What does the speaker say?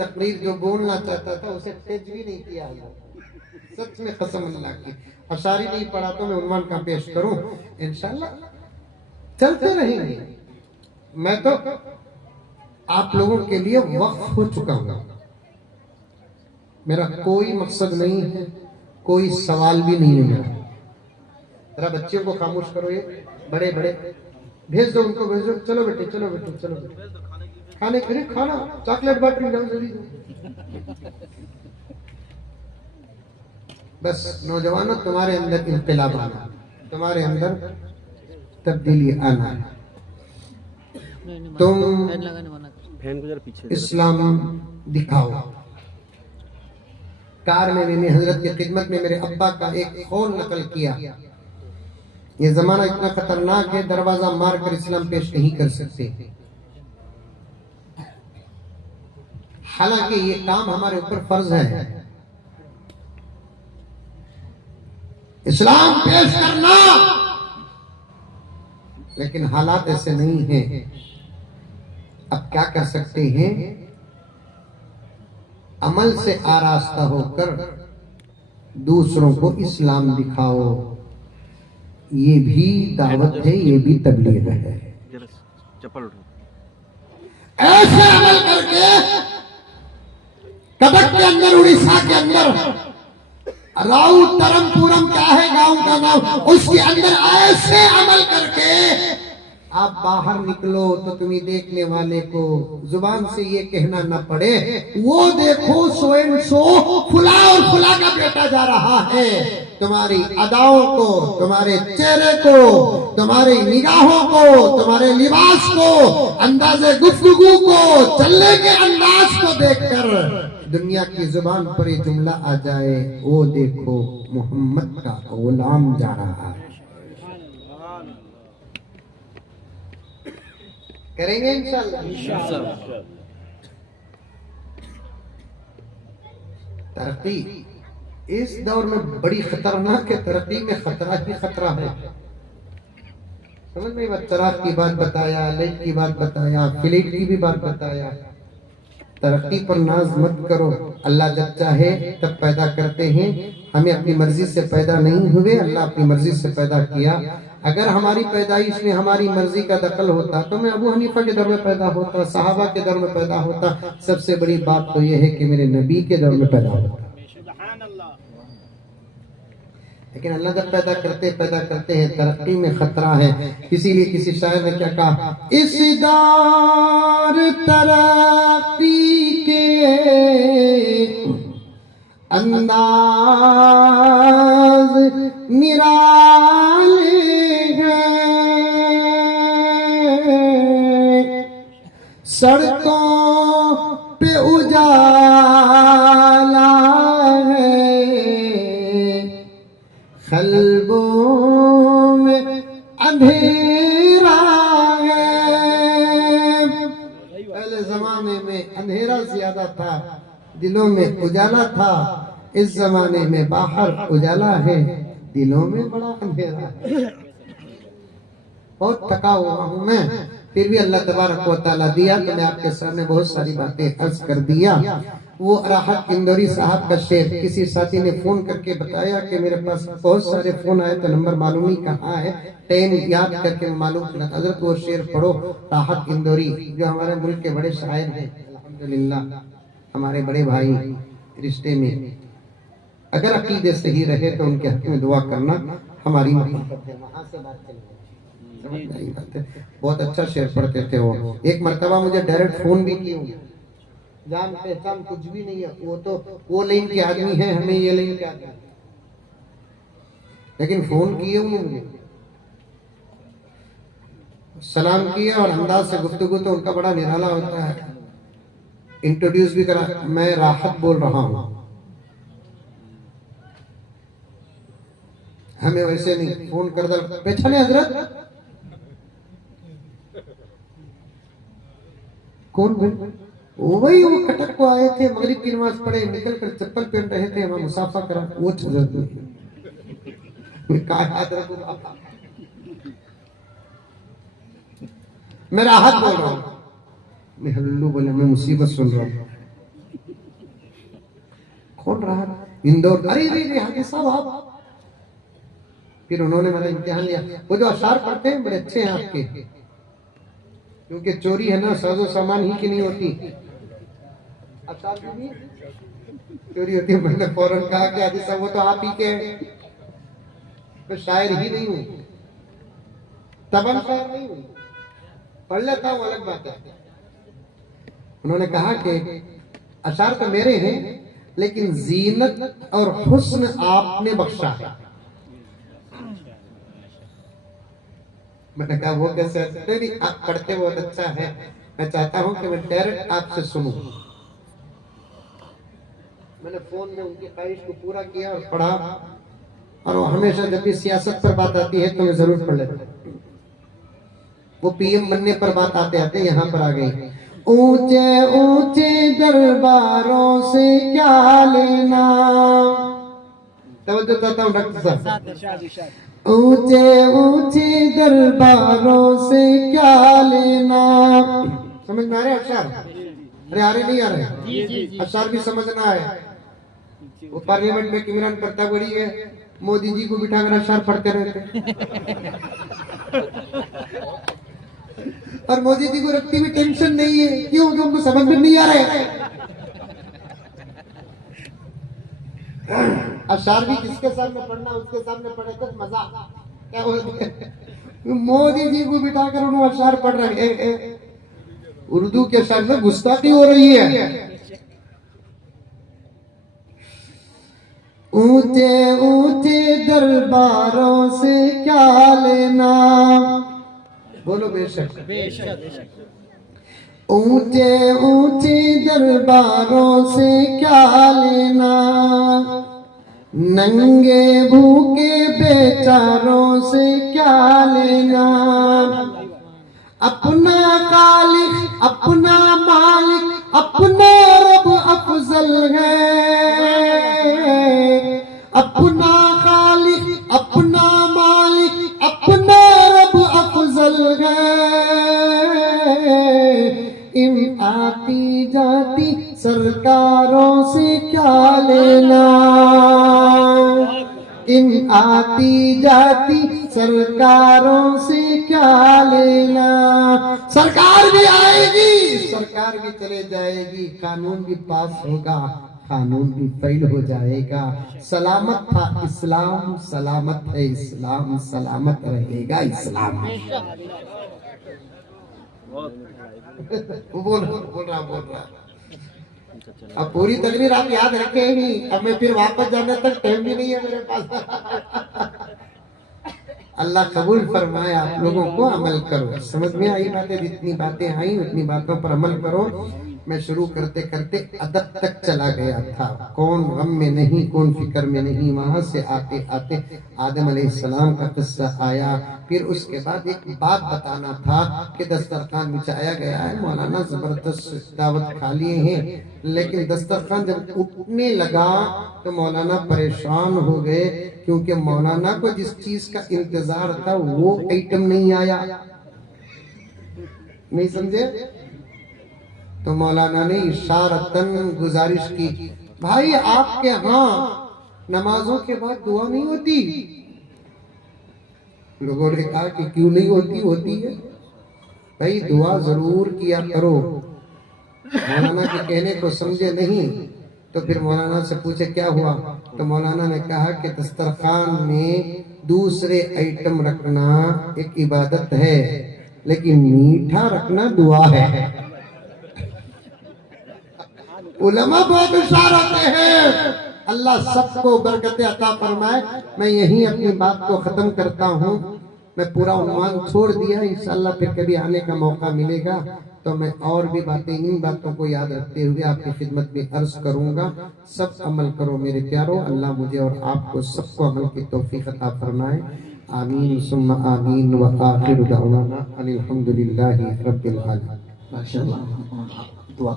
تقریر جو بولنا چاہتا تھا اسے ٹچ بھی نہیں کیا اللہ، سچ میں قسم اللہ کی. اشعری نہیں پڑھا تو میں عنوان کا پیش کروں. انشاءاللہ چلتے رہیں گے. میں تو آپ لوگوں کے لیے وقف ہو چکا ہوں. میرا کوئی مقصد نہیں ہے، کوئی سوال بھی نہیں ہے میرا. ذرا بچوں کو خاموش کرو، یہ بڑے بڑے بھیج دو ان کو، بھیج دو. چلو بیٹے چلو بیٹے چلو بیٹے، کھانے کھانے کھانا چاکلیٹ باٹی جاؤ جلدی. بس نوجوانوں تمہارے اندر انقلاب آنا، تمہارے اندر تبدیلی آنا ہے. تم اسلام دکھاؤ. کار میں میں نے حضرت کی خدمت میں میرے ابا کا ایک قول نقل کیا. یہ زمانہ اتنا خطرناک ہے، دروازہ مار کر اسلام پیش نہیں کر سکتے. حالانکہ یہ کام ہمارے اوپر فرض ہے، اسلام پیش کرنا، لیکن حالات ایسے نہیں ہیں. اب کیا کر سکتے ہیں؟ عمل سے آراستہ ہو کر دوسروں کو اسلام دکھاؤ. یہ بھی دعوت ہے، یہ بھی تبلیغ ہے. ایسے عمل کر کے کبک کے اندر، اڑیسہ کے اندر راؤ ترم پورم کیا ہے گاؤں کا نام، اس کے اندر ایسے عمل کر کے آپ باہر نکلو تو تمہیں دیکھنے والے کو زبان سے یہ کہنا نہ پڑے وہ دیکھو سو اینڈ سو فلا اور فلا کا بیٹا جا رہا ہے. تمہاری اداؤں کو، تمہارے چہرے کو، تمہاری نگاہوں کو، تمہارے لباس کو، انداز گفتگو کو، چلنے کے انداز کو دیکھ کر دنیا کی زبان پر یہ جملہ آ جائے، وہ دیکھو محمد کا غلام جا رہا ہے. کریں گے انشاءاللہ. ترقی اس دور میں بڑی خطرناک ہے. ترقی میں خطرہ ہی خطرہ ہے. سمجھ میں چراغ کی بات بتایا، لائٹ کی بات بتایا، فلیٹ کی بھی بات بتایا. ترقی پر ناز مت کرو. اللہ جب چاہے تب پیدا کرتے ہیں. ہمیں اپنی مرضی سے پیدا نہیں ہوئے، اللہ اپنی مرضی سے پیدا کیا. اگر ہماری پیدائش میں ہماری مرضی کا دخل ہوتا تو میں ابو حنیفہ کے دور میں پیدا ہوتا، صحابہ کے دور میں پیدا ہوتا. سب سے بڑی بات تو یہ ہے کہ میرے نبی کے دور میں پیدا ہوتا. لیکن اللہ جب پیدا کرتے ہیں ترقی میں خطرہ ہے. اسی لیے کسی شاعر نے کیا کہا، اس دار ترقی کے انداز نرالے ہیں، سڑکوں پہ اجالا ہے، قلبوں میں اندھیرا ہے. پہلے زمانے میں اندھیرا زیادہ تھا، دلوں میں اجالا تھا. اس زمانے میں باہر اجالا ہے، دلوں میں بڑا اندھیرا ہے. بہت تھکا ہوا ہوں میں، پھر بھی اللہ تبارک و تعالیٰ دیا تو میں آپ کے سامنے بہت ساری باتیں عرض کر دیا. وہ راحت اندوری صاحب کا شعر کسی ساتھی نے فون کر کے بتایا کہ میرے پاس بہت سارے فون آئے تو نمبر معلوم نہیں کہاں ہے، ٹین یاد کر کے معلوم کرنا. حضرت وہ شعر پڑھو راحت اندوری جو ہمارے ملک کے بڑے شاعر ہیں الحمدللہ، ہمارے بڑے بھائی رشتے میں. اگر عقیدے صحیح رہے تو ان کے حق میں دعا کرنا ہماری محبت ہے. وہاں سے بات چل گئی. بہت اچھا شعر پڑھتے تھے وہ. ایک مرتبہ مجھے ڈائریکٹ فون بھی کیے، جان پہچان کچھ بھی نہیں ہے، وہ تو وہ لائن کے آدمی ہیں، ہمیں یہ لائن کے آدمی، لیکن فون کیے انہوں نے، سلام کیا اور انداز سے گفتگو تو ان کا بڑا نرالا ہوتا ہے. انٹروڈیوس بھی کرا، میں راحت بول رہا ہوں. ہمیں ویسے نہیں فون کر دل پہچانے حضرت کون بھائی؟ وہی وہ کٹک کو آئے تھے، مغرب کی نماز پڑھے، نکل کر چپل پہن رہے تھے، ہمیں مسافہ کرا. وہ حضرت میں کہا یاد رکھو میں راحت بول رہا ہوں. میں ہلو بولے میں مصیبت سن رہا ہوں. کون رہا؟ اندور. ارے حاجی صاحب آپ. پھر انہوں نے میرا امتحان لیا. وہ جو اشعار پڑھتے ہیں بڑے اچھے ہیں آپ کے، کیونکہ چوری ہے نا، ساز و سامان ہی کی نہیں ہوتی، اشعار کی بھی چوری ہوتی ہے. میں نے فوراً کہا کہ حاجی صاحب وہ تو آپ ہی کے ہیں، میں شاعر ہی نہیں ہوں، طبعاً شاعر نہیں ہوں، پڑھ لیتا ہوں الگ بات ہے. انہوں نے کہا کہ اشعار تو میرے ہیں لیکن زینت اور حسن آپ نے بخشا ہے. میں نے کہا وہ کیسے؟ نہیں آپ پڑھتے بہت اچھا ہے، میں چاہتا ہوں کہ میں ڈائریکٹ آپ سے سنوں. میں نے فون میں ان کی خواہش کو پورا کیا اور پڑھا. اور وہ ہمیشہ جب بھی سیاست پر بات آتی ہے تو میں ضرور پڑھ لیتا ہوں. وہ پی ایم بننے پر بات آتے آتے یہاں پر آ گئی. اونچے اونچے درباروں سے کیا لینا. توجہ چاہتا ہوں ڈاکٹر صاحب. اونچے اونچے درباروں سے کیا لینا. سمجھ میں آ رہے اشعار؟ ارے آ رہے نہیں آ رہے؟ اشعار بھی سمجھنا ہے. وہ پارلیمنٹ میں عمران پڑھتا بڑی ہے، مودی جی کو بٹھا کر اشعار پڑھتے رہتے، اور مودی جی کو رکھتی بھی ٹینشن نہیں ہے. کیوں؟ کہ ان کو سمجھ میں نہیں آ رہے. اشعار بھی جس کے سامنے پڑھنا اس کے سامنے پڑھے تو مزہ کیا ہوتا ہے. مودی جی کو بٹھا کر انہوں اشعار پڑھ رہے ہیں. اردو کے اشعار میں گستاخی ہو رہی ہے. اونچے اونچے درباروں سے کیا لینا. بولو بے شک. اونچے اونچے درباروں سے کیا لینا. ننگے بھوکے بیچاروں سے کیا لینا. اپنا خالق اپنا مالک اپنا رب افضل ہے. اپنا خالق اپنا مالک اپنا رب افضل ہے. ان آتی جاتی سرکاروں سے کیا لینا. ان آتی جاتی سرکاروں سے کیا لینا. سرکار بھی آئے گی، سرکار بھی چلے جائے گی، قانون بھی پاس ہوگا، قانون بھی فیل ہو جائے گا. سلامت تھا اسلام، سلامت ہے اسلام، سلامت رہے گا اسلام. بول رہا. اب پوری تقریر آپ یاد رکھیں ہی، اب میں پھر واپس جانے تک ٹائم بھی نہیں ہے میرے پاس. اللہ قبول فرمائے. آپ لوگوں کو عمل کرو. سمجھ میں آئی باتیں؟ جتنی باتیں آئیں اتنی باتوں پر عمل کرو. میں شروع کرتے کرتے ادب تک چلا گیا تھا. کون غم میں نہیں، کون فکر میں نہیں. وہاں سے آتے آتے آدم علیہ السلام کا قصہ آیا. پھر اس کے بعد ایک بات بتانا تھا کہ دسترخوان بچھایا گیا ہے، مولانا زبردست دعوت کھا لیے ہیں، لیکن دسترخوان جب اٹھنے لگا تو مولانا پریشان ہو گئے، کیونکہ مولانا کو جس چیز کا انتظار تھا وہ ایٹم نہیں آیا. نہیں سمجھے؟ تو مولانا نے اشارتاً گزارش کی، بھائی آپ کے ہاں نمازوں کے بعد دعا نہیں ہوتی؟ لوگوں نے کہا کہ کیوں نہیں ہوتی؟ ہوتی ہے بھائی، دعا ضرور کیا کرو. مولانا کے کہنے کو سمجھے نہیں. تو پھر مولانا سے پوچھے کیا ہوا؟ تو مولانا نے کہا کہ دسترخوان میں دوسرے ایٹم رکھنا ایک عبادت ہے، لیکن میٹھا رکھنا دعا ہے. علماء بہت اشارت ہیں. اللہ سب کو برکت عطا فرمائے. میں یہیں اپنی بات کو ختم کرتا ہوں. میں پورا عنوان چھوڑ دیا. انشاءاللہ پھر کبھی آنے کا موقع ملے گا تو میں اور بھی باتیں ان باتوں کو یاد رکھتے ہوئے آپ کی خدمت میں عرض کروں گا. سب عمل کرو میرے پیارو. اللہ مجھے اور آپ کو سب کو عمل کی توفیق عطا فرمائے. آمین ثم آمین. وآخر دعوانا ان الحمدللہ رب العالمین. ماشاءاللہ. دعا